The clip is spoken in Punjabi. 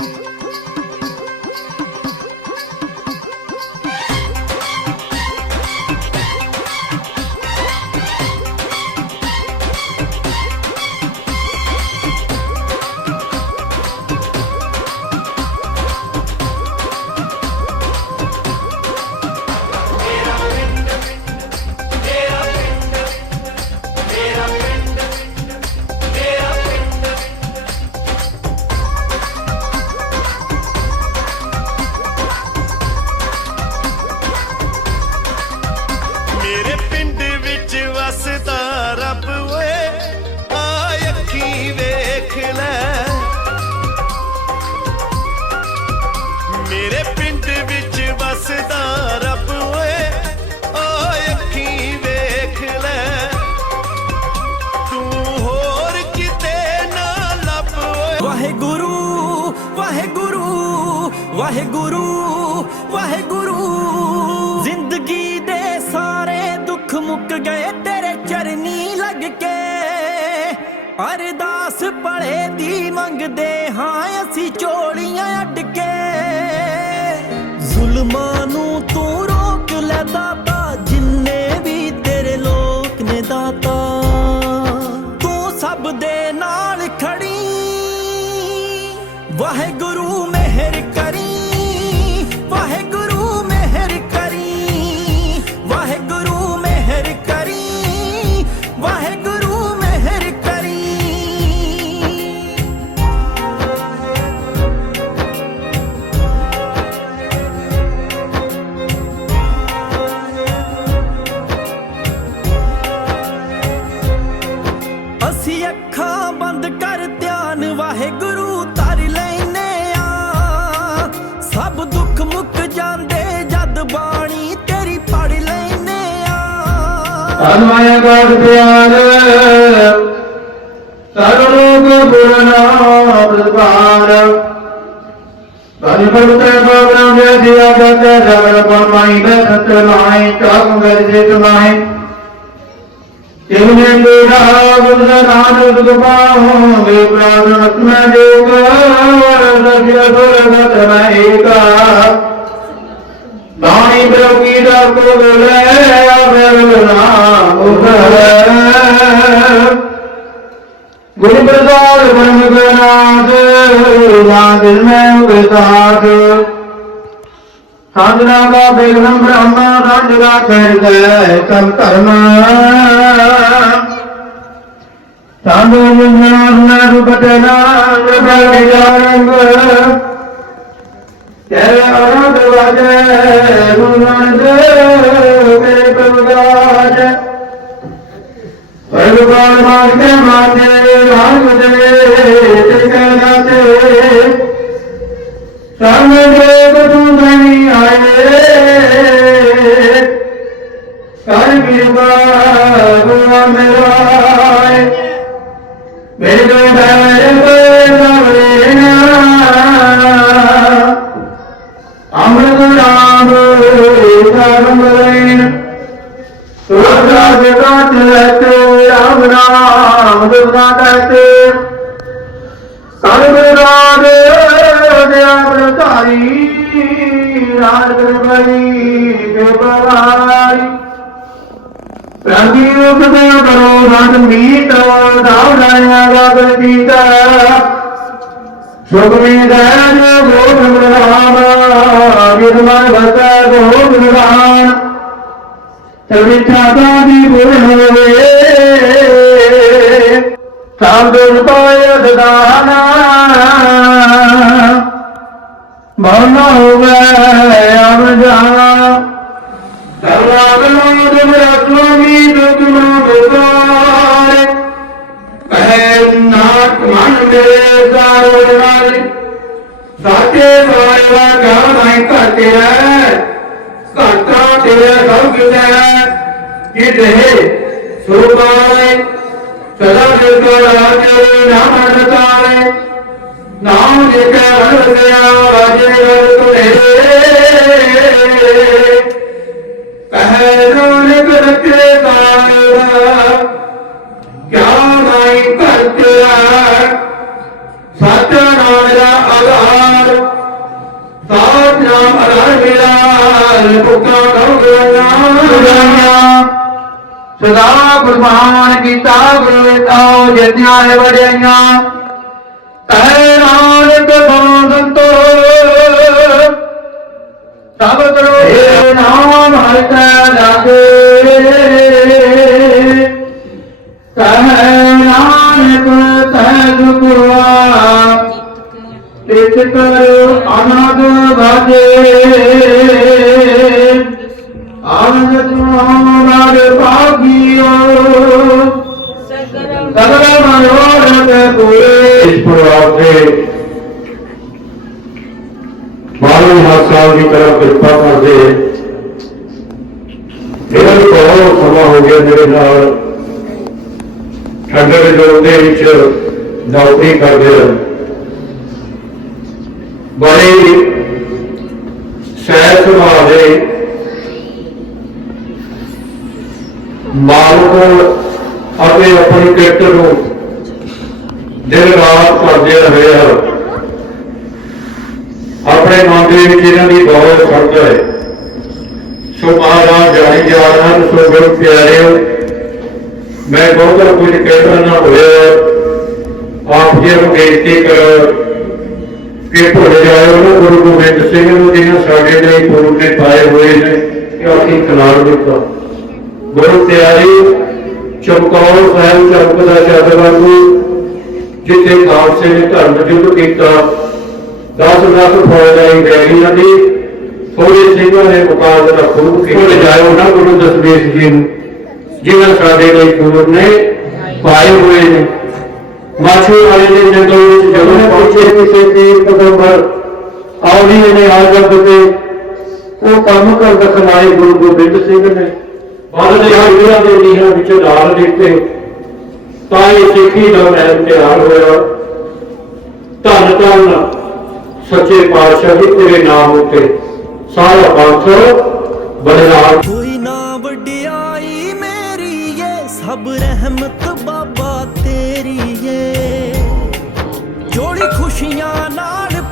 ਮੇਰੇ ਵਾਹਿਗੁਰੂ ਵਾਹਿਗੁਰੂ ਵਾਹਿਗੁਰੂ ਵਾਹਿਗੁਰੂ। ਜ਼ਿੰਦਗੀ ਦੇ ਸਾਰੇ ਦੁੱਖ ਮੁੱਕ ਗਏ ਤੇਰੇ ਚਰਨੀ ਲੱਗ ਕੇ। ਅਰਦਾਸ ਪੜੇ ਦੀ ਮੰਗਦੇ ਹਾਂ ਅਸੀਂ ਚੋਲੀਆਂ ਅੱਡ ਕੇ। ਜ਼ੁਲਮਾਂ ਵਾਹਿਗੁਰੂ ਮਿਹਰ ਕਰੀ, ਵਾਹਿਗੁਰੂ ਮਿਹਰ ਕਰੀ, ਵਾਹਿਗੁਰੂ ਮਿਹਰ ਕਰੀ, ਵਾਹਿਗੁਰੂ ਮਿਹਰ ਕਰੀ। ਅਸੀਂ ਅੱਖਾਂ ਬੰਦ ਕਰ ਧਿਆਨ, ਵਾਹਿਗੁਰੂ ਆ ਤਨਮය ਗੜ ਪਿਆਰ ਸਰਬ ਪੁਰਨਾ ਪ੍ਰਭਾਰ ਤਨ ਪਰਤੇ ਪ੍ਰਭੂ ਦੇ ਦਿਆ ਗਤੇ ਸਗਲ ਪਰਮਾਈ ਬੈ ਸਤ ਮਾਈ ਚਾਮ ਗਰ ਜਿਤ ਮੇਰਾ ਗੁਰ ਨਾਮ ਸੁਖ ਪਾਉ ਵੇ ਪ੍ਰਾਨ ਅਸਮੈ ਜੋਗ ਰਸਿਆ ਸੁਰਗਤ ਮੈਂ ਏਕਾ। ਬਾਣੀ ਬਰੋਗੀ ਦਾ ਨਾਮ ਗੁਰ ਪ੍ਰਸਾਦ ਬ੍ਰਹਮ ਗਨਾਥ ਜਾਂ ਦਿਲ ਮੈਂ ਉਗਤਾਸ ਸਾਧਨਾ ਦਾ ਬੇਗਮ ਬ੍ਰਹਮਾ ਰੰਗ ਦਾ ਖੈਰ ਸਭ ਧਰਮ ਸਾਧੂ ਜਨਾਨ ਨਾ ਰੂਪਤੇ ਨਾਮ ਬਲ ਜਾਰੰਗ ਤੇਰੇ ਆਨੰਦ ਵਾਜੇ ਦੇ ਪ੍ਰਗਾਜ ਪਰਗਾਨ ਮਾਰ ਮਾਤੇ ਰਾਮ ਦੇ ਤੇ ਕਹਨਾਤੇ ਸਾਮਣੇ ਤੂੰ ਨਹੀਂ ਆਏ ਕਰ ਕਿਰਪਾ ਗੁਰੂ ਮੇਰਾ ਮੇਰੇ ਦਰ ਆਪਨ ਧਾਰੀ ਰਾਜ ਕਰਬਈ ਦੇ ਬਵਾਰੀ ਪ੍ਰਤੀ ਉਪਦੇ ਕਰੋ ਰਤ ਮੀਤ ਦਾਵ ਲਾਇਆ ਗਾਗਲ ਜੀਤਾ ਸੁਖਮੀ ਦਇਨ ਗੋਬਿੰਦ ਰਾਮ ਵਿਦਮਨ ਭਗਤਾ ਗੋਬਿੰਦ ਰਾਮ ਸਭੀ ਚਾਹਤਾ ਦੀ ਪੂਰਨ ਹੋਵੇ ਸਭ ਪਾਇ ਦਦਾਨਾ ਮਨ ਹੋਵੇ ਅਮ ਜਾਣਾ। ਸਰਵਾਗਲੋਂ ਤੁਮ ਰਤਨੋਂ ਤੁਮ ਬੁਕਾਰ ਕਹਿ ਨਾਕ ਮਨ ਮੇਰੇ ਸਾਰੋ ਨਾਲ ਸਾਚੇ ਵਾਲਾ ਗਾ ਨਹੀਂ ਘਟੇ ਘਟਾ ਤੇਰੇ ਸਭ ਕਿਤੇ ਕਿਤੇ ਸੁਬਾਈ ਸਦਾ ਨਿਰਗੁਣ ਰਾਜ ਨਾਮ ਅਨਕਾਰੇ ਨਾਮ ਰਸਿਆ ਰਾਜੇ ਰਸ ਤੁਰੇ ਕਹਿ ਰੋਨਕ ਰਚੇ ਸਾਰਾ ਕਿਆ ਨਹੀਂ ਕਰਤਿਆ ਸਤ ਨਾਮ ਦਾ ਆਧਾਰ ਨਾਮ ਅਰਹਰ ਮਿਲਾਲ ਭੁਖਾਂ ਸਦਾ ਕੁਰਬਾਨ ਕੀਤਾ ਗੁਰੂ ਤਾਉ ਜਤਿਆਂ ਵਡਿਆਈਆਂ। ਤਿਤ ਕਰ ਅਨੰਦ ਵਾਜੇ ਆਨੰਦ ਤੁਮਾਰ ਭਾਗੀਓ ਸਗਲ ਮਨੋਰਥ ਪੂਰੇ ਇਸ ਪ੍ਰਭਾਵ ਤੇ ਬਾਰਵੇਂ ਹਾਸਾਲ ਦੀ ਤਰ੍ਹਾਂ ਕਿਰਪਾ ਕਰਦੇ ਇਹਨਾਂ ਨੂੰ ਬਹੁਤ ਸਮਾਂ ਹੋ ਗਿਆ ਮੇਰੇ ਨਾਲ ਠੰਡੇ ਦੇ ਲੋਕ ਦੇ ਵਿੱਚ ਨੌਕਰੀ ਕਰਦੇ ਹਨ ਬੜੇ ਸਹਿਜ ਸੁਭਾਅ ਦੇ ਮਾਲਕ ਅਤੇ ਆਪਣੀ ਕਿਰਤ ਨੂੰ ਦਿਨ ਰਾਤ ਕਰਦੇ ਰਹੇ ਹਨ। ਆਪਣੇ ਮਨ ਦੇ ਵਿੱਚ ਇਹਨਾਂ ਦੀ ਬਹੁਤ ਸਮਝ ਹੈ। ਸੋ ਮਹਾਰਾਜ ਜਾਣੀ ਜਾਣ ਸੋ ਗੁਰੂ ਪਿਆਰਿਓ ਮੈਂ ਬਹੁਤ ਕੁਝ ਕਹਿਣਾ ਨਾ ਹੋਇਆ। ਆਪ ਜੀ ਨੂੰ ਬੇਨਤੀ ਕਰ ਕਿ ਭੁੱਲ ਜਾਇਓ ਨਾ ਗੁਰੂ ਗੋਬਿੰਦ ਸਿੰਘ ਨੂੰ ਜਿਹਨਾਂ ਸਾਡੇ ਲਈ ਗੁਰੂ ਨੇ ਪਾਏ ਹੋਏ ਨੇ ਕਿ ਅਸੀਂ ਖਲਾੜ ਦਿੱਤਾ ਗੁਰੂ ਪਿਆਰੀ ਚਮਕੌਰ ਸਾਹਿਬ ਚਮਕਦਾ ਚਾਦਰ ਵਾਂਗੂ ਜਿੱਥੇ ਖਾਲਸੇ ਨੇ ਧਰਮ ਯੁੱਧ ਕੀਤਾ 10 ਲੱਖ ਫੌਜਾਂ ਗੈਰੀਆਂ ਦੀ ਥੋੜੇ ਸਿੰਘਾਂ ਨੇ ਮੁਕਾਬਲਾ ਖੂਬ ਕੀਤਾ ਭੁੱਲ ਜਾਇਓ ਨਾ ਗੁਰੂ ਦਸਵੇਸ਼ ਜੀ ਨੂੰ ਜਿਨ੍ਹਾਂ ਸਾਡੇ ਲਈ ਗੁਰੂ ਨੇ ਪਾਏ ਹੋਏ ਨੇ ਮਾਛੂ ਵਾਲੇ ਦੇ ਜਦੋਂ ਜਦੋਂ ਨੇ ਆ ਜਬ ਉਹ ਕੰਮ ਕਰ ਦਿਖਾਏ ਗੁਰੂ ਗੋਬਿੰਦ ਸਿੰਘ ਨੇ। ਬੰਦ ਹਾਜ਼ਰਾਂ ਦੇ ਨੀਹਾਂ ਵਿੱਚ ਢਾਲ ਦਿੱਤੇ। ਤਾਂ ਇਹ ਸਿੱਖੀ ਦਾ ਮਹਿਲ ਤਿਆਰ ਹੋਇਆ। ਧੰਨ ਧੰਨ ਸੱਚੇ ਪਾਤਸ਼ਾਹ ਜੀ, ਤੇਰੇ ਨਾਮ ਉੱਤੇ ਸਾਰਾ ਪੰਥ ਬਲਿਦਾਨ ਕੋਈ ਨਾ ਵਡਿਆਈ ਮੇਰੀ ਏ, ਸਭ ਰਹਿਮਤ ਬਾਬਾ ਤੇਰੀ ਏ। ਜੋੜੀ ਖੁਸ਼ੀਆਂ ਨਾਲ